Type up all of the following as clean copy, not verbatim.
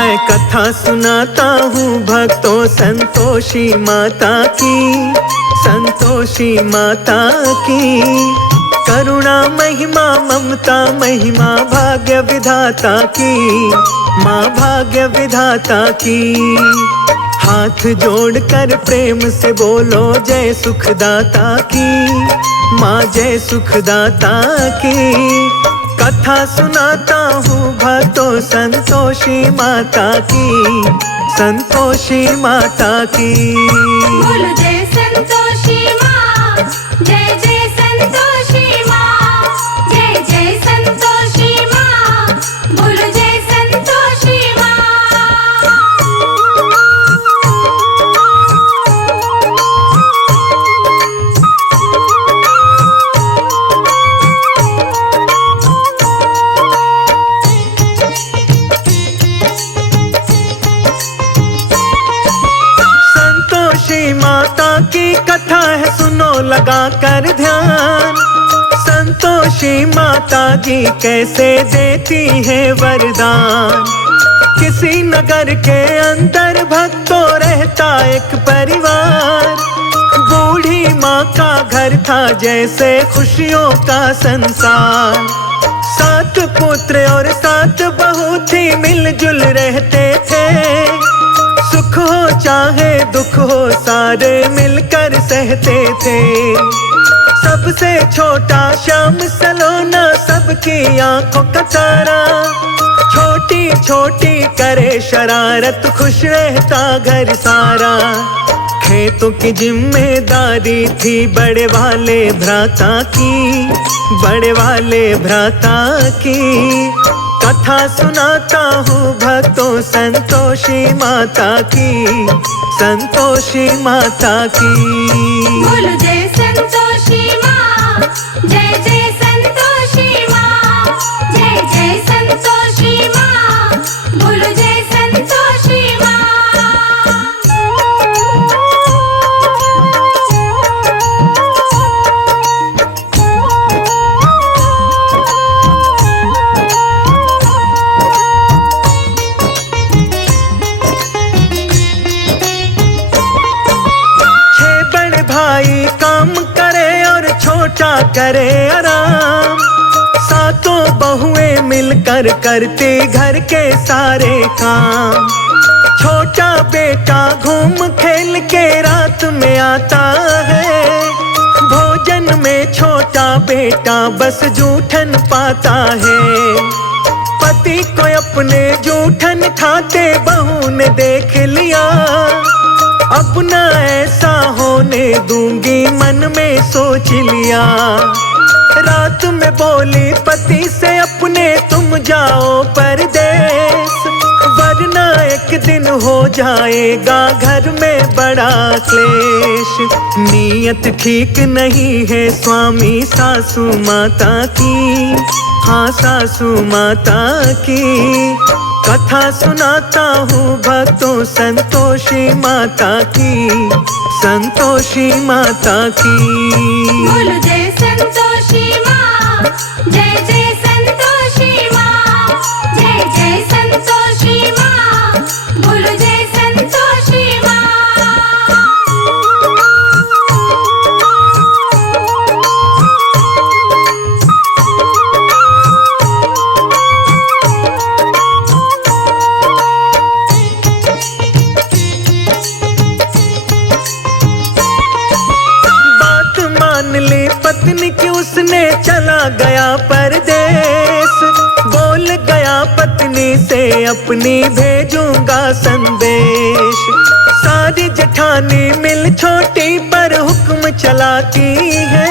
मैं कथा सुनाता हूँ भक्तों संतोषी माता की, संतोषी माता की। करुणा महिमा ममता महिमा भाग्य विधाता की, माँ भाग्य विधाता की। हाथ जोड़कर प्रेम से बोलो जय सुखदाता की, माँ जय सुखदाता की। कथा सुनाता हूँ भक्तों संतोषी माता की, संतोषी माता की। बोलो जय संतोषी माँ, जय जय संतोषी माँ, जय जय संतोषी माँ, बोलो जय संतोषी माँ। माता की कथा है सुनो लगा कर ध्यान। संतोषी माता जी कैसे देती है वरदान। किसी नगर के अंदर भक्तों रहता एक परिवार। बूढ़ी माँ का घर था जैसे खुशियों का संसार। 7 पुत्र और 7 बहू थी मिलजुल रहते थे। सुख हो चाहे दुख हो सारे मिलकर सहते थे। सबसे छोटा श्याम सलोना सबकी आंखों का तारा। छोटी छोटी करे शरारत खुश रहता घर सारा। खेतों की जिम्मेदारी थी बड़े वाले भ्राता की, बड़े वाले भ्राता की। कथा सुनाता हूँ भक्तों संतोषी माता की, संतोषी माता की। बोलो जय संतोषी माँ, जय जय संतोषी माँ, जय जय संतोषी माँ, बोलो जय संतोषी माँ। काम करे और छोटा करे आराम। 7 बहुएं मिलकर करती घर के सारे काम। छोटा बेटा घूम खेल के रात में आता है। भोजन में छोटा बेटा बस जूठन पाता है। पति को अपने जूठन खाते बहू ने देख लिया। अब ना ऐसा होने दूंगी मन में सोच लिया। रात में बोली पति से अपने तुम जाओ परदेश। वरना एक दिन हो जाएगा घर में बड़ा क्लेश। नीयत ठीक नहीं है स्वामी सासू माता की, हाँ सासू माता की। कथा सुनाता हूँ भक्तों संतोषी माता की, संतोषी माता की। बोलो जय संतोषी माँ, जय जय संतोषी माँ, जय जय संतोषी माँ, बोलो जय संतोषी माँ। पत्नी की उसने चला गया परदेश। बोल गया पत्नी से अपनी भेजूंगा संदेश। सारी जेठानी मिल छोटी पर हुक्म चलाती है।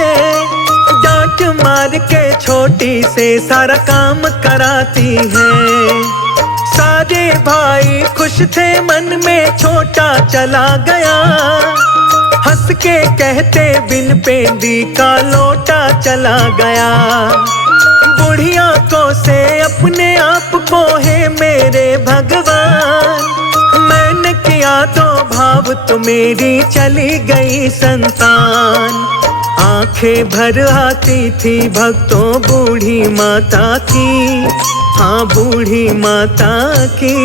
डांट मार के छोटी से सारा काम कराती है। सारे भाई खुश थे मन में छोटा चला गया। हंस के कहते बिन पेंदी का लोटा चला गया। बुढ़िया को से अपने आप को है मेरे भगवान। मैंने किया तो भाव तो मेरी चली गई संतान। आंखें भर आती थी भक्तों बूढ़ी माता की, हाँ बूढ़ी माता की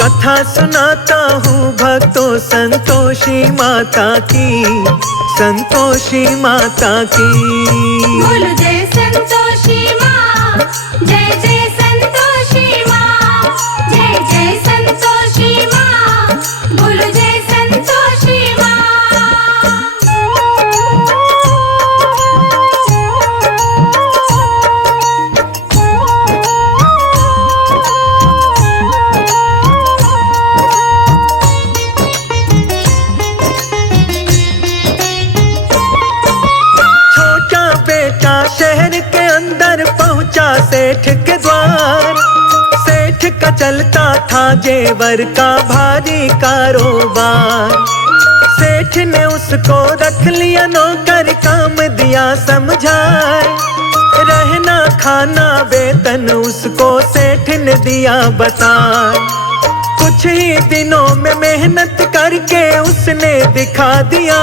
कथा सुनाता हूँ भक्तों, संतोषी माता की, संतोषी माता की। बोल जय संतोषी माँ, जय जय संतोषी माँ, जय जय संतोषी माँ, बोल जय संतोषी माँ। शहर के अंदर पहुंचा सेठ के द्वार। सेठ का चलता था जेवर का भारी कारोबार। सेठ ने उसको रख लिया नौकर, काम दिया समझाए। रहना खाना वेतन उसको सेठ ने दिया बताए। कुछ ही दिनों में मेहनत करके उसने दिखा दिया।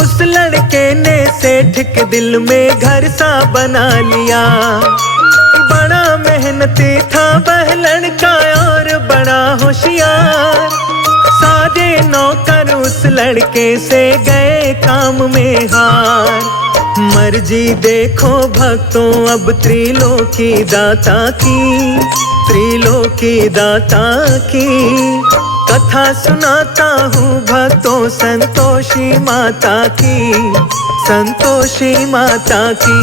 उस लड़के ने सेठ के दिल में घर सा बना लिया। बड़ा मेहनती था वह लड़का और बड़ा होशियार। सारे नौकर उस लड़के से गए काम में हार। मर्जी देखो भक्तों अब त्रिलोकी दाता की, त्रिलोकी दाता की। कथा सुनाता हूँ भक्तों, संतोषी माता की, संतोषी माता की।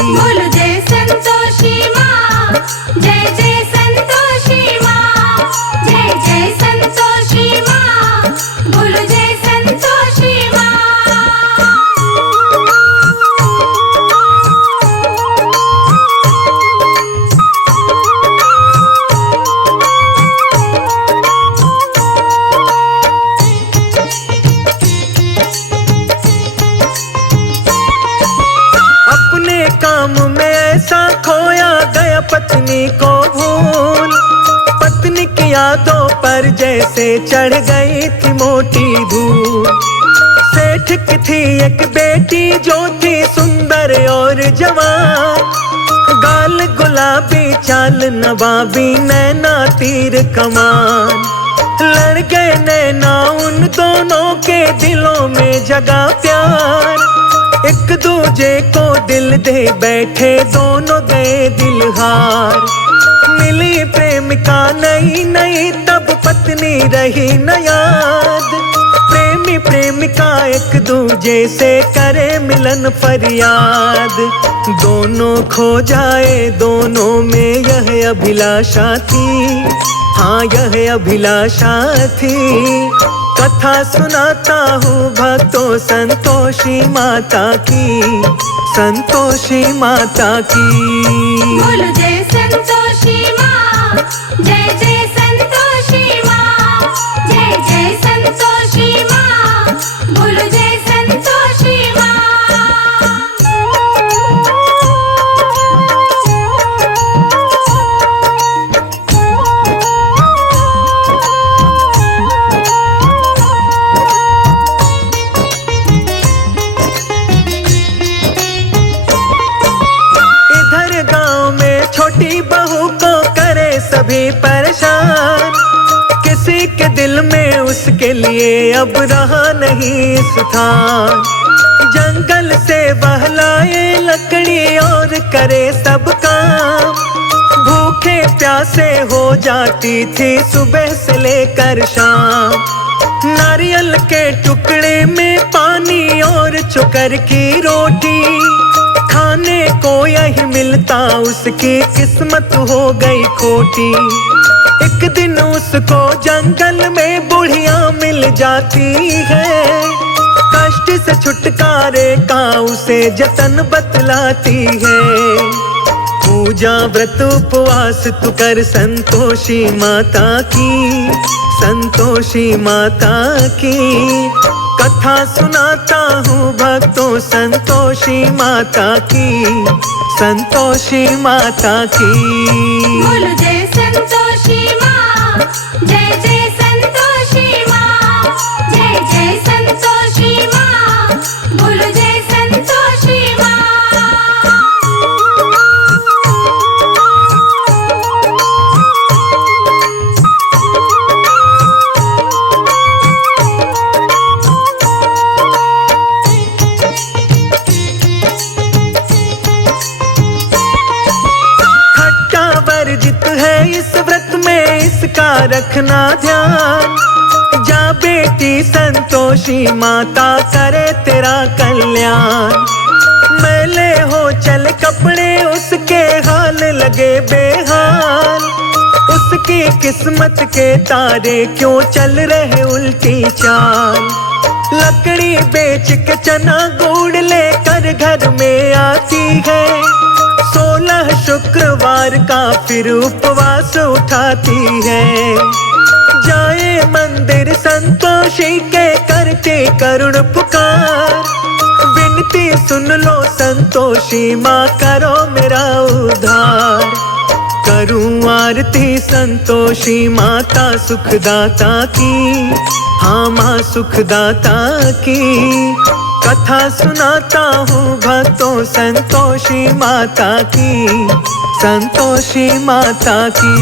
बोल जय संतोषी माँ, जय जय संतोषी माँ, जय जय संतोषी माँ, बोल जय संतोषी माँ। काम में ऐसा खोया गया पत्नी को भूल। पत्नी की यादों पर जैसे चढ़ गई थी मोटी धूल। सेठ की थी एक बेटी जो थी सुंदर और जवान। गाल गुलाबी चाल नवाबी, नैना तीर कमान। लड़ गए नैना उन दोनों के दिलों में जगा प्यार। एक दूजे को दिल दे बैठे दोनों गए दिलहार। मिली प्रेमिका नई नई तब पत्नी रही न याद। प्रेमी प्रेमिका एक दूजे से करे मिलन फरियाद। दोनों खो जाए दोनों में यह अभिलाषा थी, हाँ यह अभिलाषा थी। कथा सुनाता हूँ भक्तों, संतोषी माता की, संतोषी माता की। बोल जय संतोषी माँ, जय जय संतोषी माँ, जय जय संतोषी माँ, बोल जय संतोषी माँ। छोटी बहू को करे सभी परेशान। किसी के दिल में उसके लिए अब रहा नहीं स्थान। जंगल से वह लाए लकड़ी और करे सब काम। भूखे प्यासे हो जाती थी सुबह से लेकर शाम। नारियल के टुकड़े में पानी और चुकर की रोटी। खाने को यही मिलता उसकी किस्मत हो गई खोटी। एक दिन उसको जंगल में बुढ़िया मिल जाती है। कष्ट से छुटकारे का उसे जतन बतलाती है। पूजा व्रत उपवास तू कर संतोषी माता की, संतोषी माता की। कथा सुनाता हूँ भक्तों, संतोषी माता की, संतोषी माता की। बोल जय संतोषी माँ, जय जय संतोषी माँ, जय जय संतोषी माँ, बोल जय संतोषी माँ। वर्जित है इस व्रत में, इसका रखना ध्यान। जा बेटी संतोषी माता करे तेरा कल्याण। मैले हो चल कपड़े उसके हाल लगे बेहाल, उसकी किस्मत के तारे क्यों चल रहे उल्टी चाल। लकड़ी बेच के चना गुड़ लेकर घर में आती है, 16 शुक्रवार का फिर उपवास उठाती है। जाए मंदिर संतोषी के करते करुण पुकार, विनती सुन लो संतोषी माँ करो मेरा उद्धार। करूं आरती संतोषी माता सुखदाता की, हाँ माँ सुखदाता की। कथा सुनाता हूँ भक्तों संतोषी माता की, संतोषी माता की।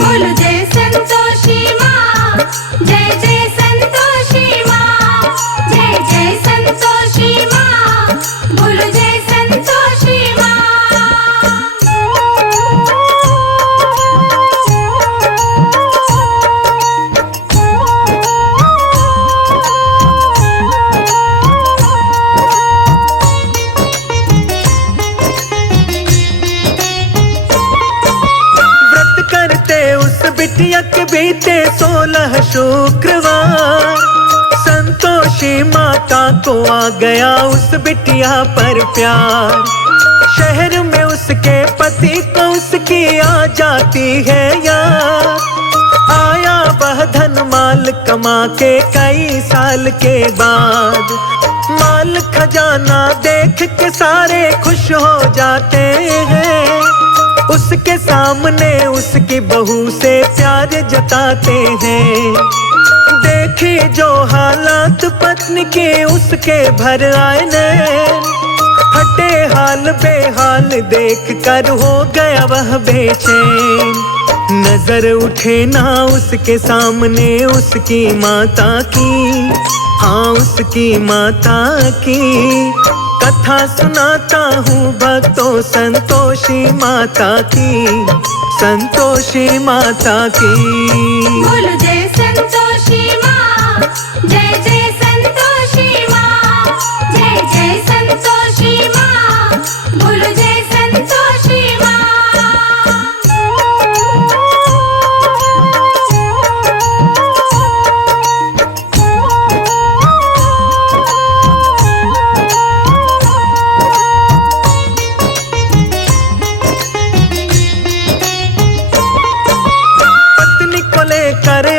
बोलो जय संतोषी माँ, जय जय संतोषी माँ, जय जय संतोषी माँ, बोलो जय संतोषी बिटिया के बीते 16 शुक्रवार, संतोषी माता को आ गया उस बिटिया पर प्यार। शहर में उसके पति को उसकी आ जाती है याद, आया वह धन माल कमा के कई साल के बाद। माल खजाना देख के सारे खुश हो जाते हैं, उसके सामने उसकी बहू से प्यार जताते हैं। देखी जो हालात पत्नी के उसके भर आए नैन, फटे हाल बेहाल देख कर हो गया वह बेचैन। नजर उठे ना उसके सामने उसकी माता की, हाँ उसकी माता की। कथा सुनाता हूँ भक्तों संतोषी माता की, संतोषी माता की। बोलो जय संतोषी माँ, जय जय संतोषी माँ, जय जय संतोषी माँ, बोलो जय संतोषी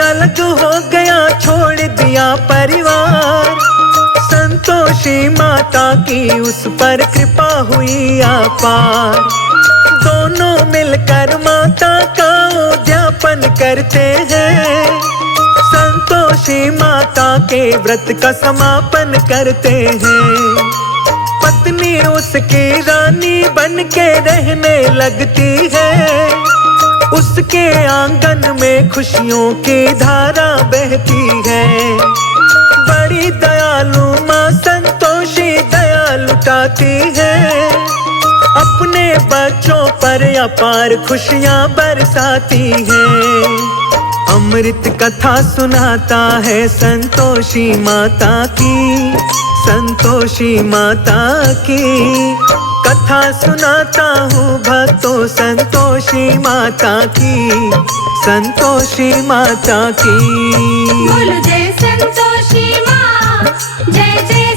अलग हो गया छोड़ दिया परिवार, संतोषी माता की उस पर कृपा हुई अपार। दोनों मिलकर माता का उद्यापन करते हैं, संतोषी माता के व्रत का समापन करते हैं। पत्नी उसकी रानी बन के रहने लगती है, उसके आंगन में खुशियों की धारा बहती है। बड़ी दयालु माँ संतोषी दया लुटाती है, अपने बच्चों पर अपार खुशियाँ बरसाती है। अमृत कथा सुनाता है संतोषी माता की, संतोषी माता की। कथा सुनाता हूँ भक्तों संतोषी माता की, संतोषी माता की। बोलो जय संतोषी माँ, जय जय